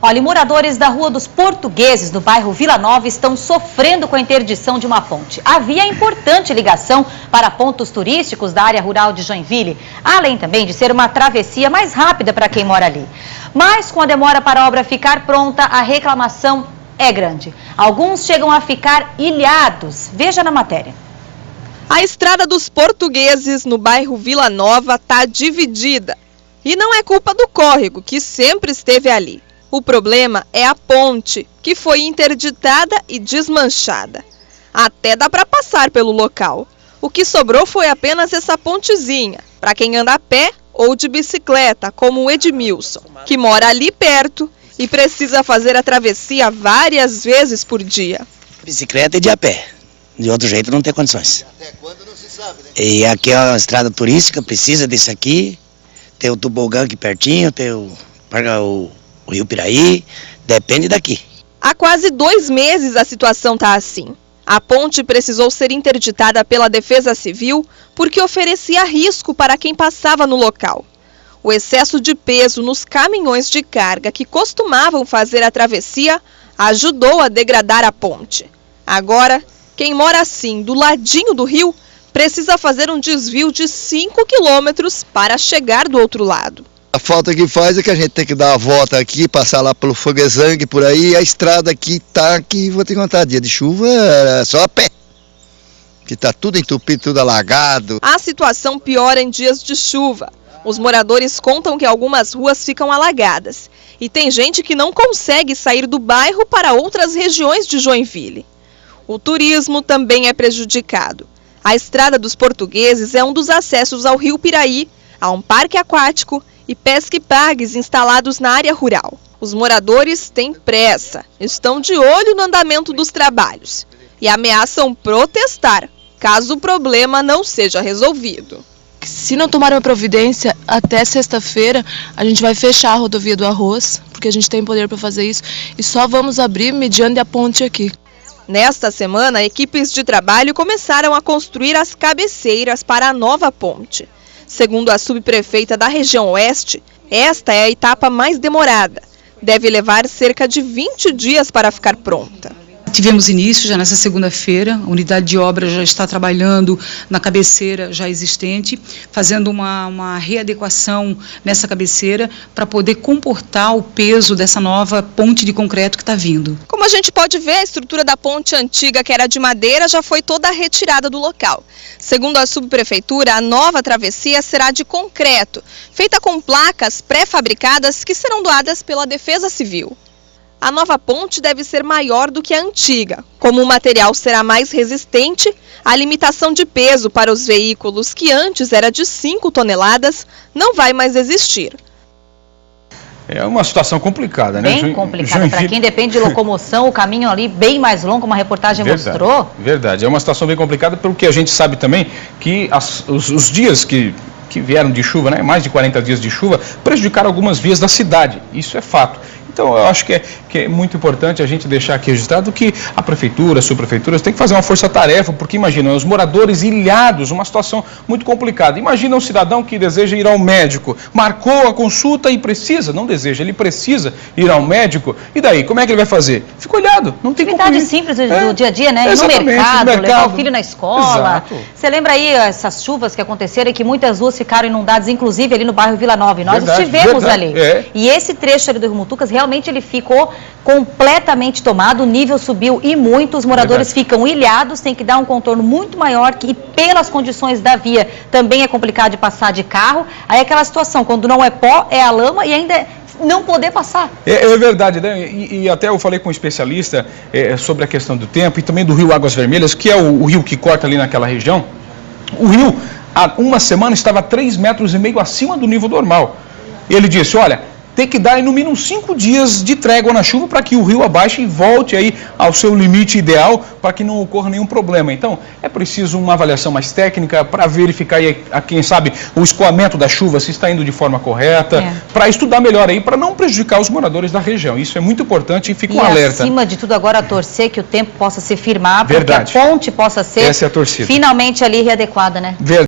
Olha, moradores da Rua dos Portugueses, no bairro Vila Nova, estão sofrendo com a interdição de uma ponte. A via é importante ligação para pontos turísticos da área rural de Joinville, além também de ser uma travessia mais rápida para quem mora ali. Mas com a demora para a obra ficar pronta, a reclamação é grande. Alguns chegam a ficar ilhados. Veja na matéria. A estrada dos Portugueses, no bairro Vila Nova, está dividida. E não é culpa do córrego, que sempre esteve ali. O problema é a ponte, que foi interditada e desmanchada. Até dá para passar pelo local. O que sobrou foi apenas essa pontezinha, para quem anda a pé ou de bicicleta, como o Edmilson, que mora ali perto e precisa fazer a travessia várias vezes por dia. Bicicleta e de a pé. De outro jeito não tem condições. Até quando não se sabe, né? E aqui é uma estrada turística, precisa disso aqui. Tem o tobogã aqui pertinho, tem o Rio Piraí, depende daqui. Há quase 2 meses a situação está assim. A ponte precisou ser interditada pela Defesa Civil porque oferecia risco para quem passava no local. O excesso de peso nos caminhões de carga que costumavam fazer a travessia ajudou a degradar a ponte. Agora, quem mora assim, do ladinho do rio, precisa fazer um desvio de 5 quilômetros para chegar do outro lado. A falta que faz é que a gente tem que dar a volta aqui, passar lá pelo Foguezangue, por aí, e a estrada aqui tá, que vou te contar, dia de chuva é só a pé, que tá tudo entupido, tudo alagado. A situação piora em dias de chuva. Os moradores contam que algumas ruas ficam alagadas e tem gente que não consegue sair do bairro para outras regiões de Joinville. O turismo também é prejudicado. A Estrada dos Portugueses é um dos acessos ao Rio Piraí, a um parque aquático e pesque-pagues instalados na área rural. Os moradores têm pressa, estão de olho no andamento dos trabalhos e ameaçam protestar, caso o problema não seja resolvido. Se não tomar uma providência, até sexta-feira a gente vai fechar a rodovia do Arroz, porque a gente tem poder para fazer isso, e só vamos abrir mediante a ponte aqui. Nesta semana, equipes de trabalho começaram a construir as cabeceiras para a nova ponte. Segundo a subprefeita da região oeste, esta é a etapa mais demorada. Deve levar cerca de 20 dias para ficar pronta. Tivemos início já nessa segunda-feira, a unidade de obra já está trabalhando na cabeceira já existente, fazendo uma readequação nessa cabeceira para poder comportar o peso dessa nova ponte de concreto que está vindo. Como a gente pode ver, a estrutura da ponte antiga, que era de madeira, já foi toda retirada do local. Segundo a subprefeitura, a nova travessia será de concreto, feita com placas pré-fabricadas que serão doadas pela Defesa Civil. A nova ponte deve ser maior do que a antiga. Como o material será mais resistente, a limitação de peso para os veículos, que antes era de 5 toneladas, não vai mais existir. É uma situação complicada, né? Bem complicada. Para quem depende de locomoção, o caminho ali bem mais longo, como a reportagem mostrou. Verdade, é uma situação bem complicada, pelo que a gente sabe também que os dias que vieram de chuva, né, mais de 40 dias de chuva, prejudicaram algumas vias da cidade. Isso é fato. Então, eu acho que é muito importante a gente deixar aqui registrado que a prefeitura, as subprefeituras, tem que fazer uma força-tarefa, porque imagina, os moradores ilhados, uma situação muito complicada. Imagina um cidadão que deseja ir ao médico, marcou a consulta e precisa, não deseja, ele precisa ir ao médico, e daí, como é que ele vai fazer? Fica ilhado, não tem como. Atividade simples do dia a dia, né? Ir no mercado, levar o filho na escola. Exato. Você lembra aí essas chuvas que aconteceram e que muitas ruas ficaram inundadas, inclusive ali no bairro Vila Nova, e nós estivemos ali. É. E esse trecho ali do Rio Mutucas, realmente ele ficou completamente tomado, o nível subiu e muito, os moradores ficam ilhados, tem que dar um contorno muito maior e pelas condições da via também é complicado de passar de carro. Aí aquela situação, quando não é pó, é a lama e ainda não poder passar. É verdade, né? E até eu falei com um especialista sobre a questão do tempo e também do rio Águas Vermelhas, que é o rio que corta ali naquela região. O rio, há uma semana, estava 3,5 metros acima do nível normal. Ele disse, olha, tem que dar no mínimo 5 dias de trégua na chuva para que o rio abaixe e volte aí ao seu limite ideal para que não ocorra nenhum problema. Então, é preciso uma avaliação mais técnica para verificar aí, quem sabe, o escoamento da chuva, se está indo de forma correta, para estudar melhor aí, para não prejudicar os moradores da região. Isso é muito importante e fica um alerta. Acima de tudo agora, torcer que o tempo possa se firmar, Verdade. para que a ponte possa ser Essa é a torcida. Finalmente ali readequada, né? Verdade.